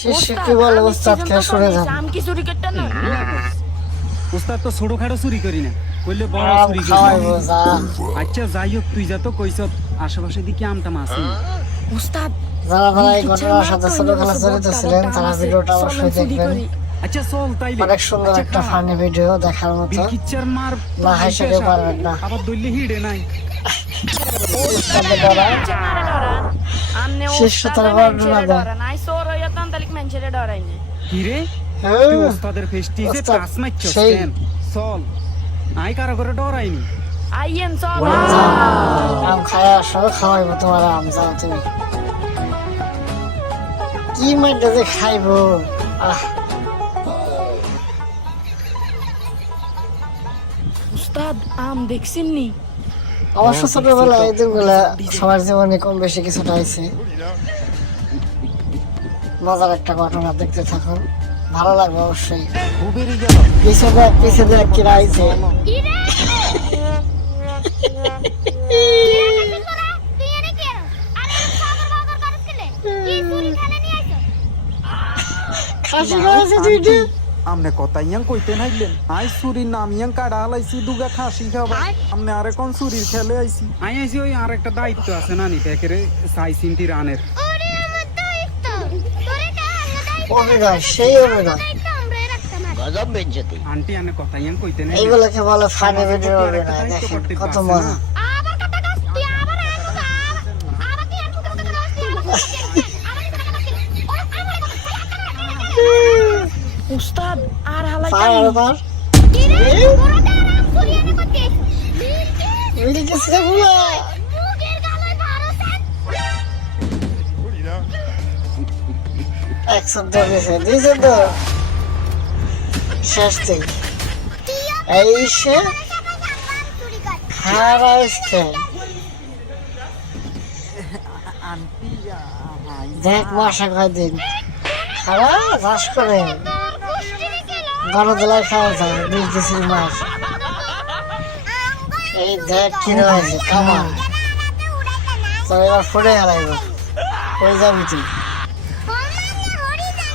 শেষে কি বলে উস্তাদ কে শুনে যান। আম কি চুরি করতে না? উস্তাদ তো ছোটখাটো চুরি করি না, কইলে বড় আম চুরি করি। খাওয়াইবো যা। আচ্ছা যাই হোক, তুই যা তো কইছ আশেপাশে দিকে আমটা মাছ উস্তাদ যারা যারা এই ঘটনার সাথে ছোটবেলা জড়িত ছিলেন তারা ভিডিওটা অবশ্যই দেখবেন। আচ্ছা চল তাইলে। অনেক সুন্দর একটা ফানি ভিডিও দেখার মতো, বিলকিচ্চার মার না হাসে কেউ পারবেন না। আবার দইলে হিড়ে নাই। উস্তাদের ডরায় শিষ্যতার বর্ণনা দেয়। নাই সোর হইয়া তান্তালিক মানুষের ডরাই না। কি রে হ্যাঁ, তুই ওস্তাদের ফেস্টিজে ওস্তাদ, টাচ মারছস সেই। কেন? চল আই কারো করে ডরাইনি। আইয়েন চল। আম খায় আসো, খাওয়াইবো তোমার আম। যাও তুমি। কি মাইটা যে খাইবো। উস্তাদ আম দেখছেন নি? অবশ্য ছোটবেলায় এই দিনগুলা সবার জীবনে কম বেশি কিছুটা আছে। মজার একটা ঘটনা, দেখতে থাকুন, ভালো লাগবে অবশ্যই। পিছে দেখ কিরা আইছে। খাসি খাওয়াছে দুইটা। আমনে কথা ইয়াং কইতে নাইলেন আই সুরির নাম ইয়াং কাড়া হালাইছি দুগা খাসি খাবা আমনে আরে কোন সুরির খেলে আইছি আই আইছি ওই আর একটা দায়িত্ব আছে না নিতে একেরে সাই সিনটি রানের। অভিনয়, সেই অভিনয়। আন্টি আনে কথা ইয়াং কইতে নাই। এইগুলোকে বলে ফানি ভিডিও অভিনয়। দেখেন কত মজা। উস্তাদ আর হালাই পার আরো পার। মিলে গেছে পুরা। এক শব্দ দিয়েছে, দিয়েছে তো শেষ থেকে। এই সে খারাইছে। দেখ মাসে কয়দিন খারা চাষ করে গণদোলায় খাওয়া যায় 20 ডিসির মাছ। এই দেখ কি রয়েছে কামা। তো এবার ফুটে হারাইব, ওই যাবি তুই।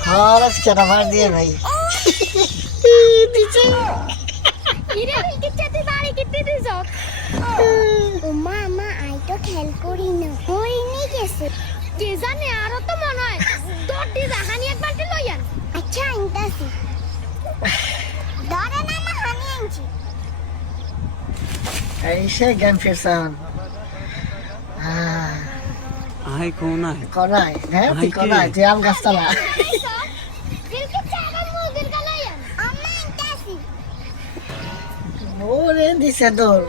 খরচ কেন ভাই দিয়ে ভাই দিচ্ছে। কে জানে আরো তো মনে হয় তোর দি জাহানি এক বালতি লইয়ান। আচ্ছা আনতাছি ধরে না মা হানি আনছি। এই সে জ্ঞান ফিরছান। আই কোনায় কনাই হ্যাঁ তুই কনাই, তুই আম গাছতলা। দিলকে চাগা মুগের গালায়ান আম্মা আনতাছি। ওরে দিছে দৌড়।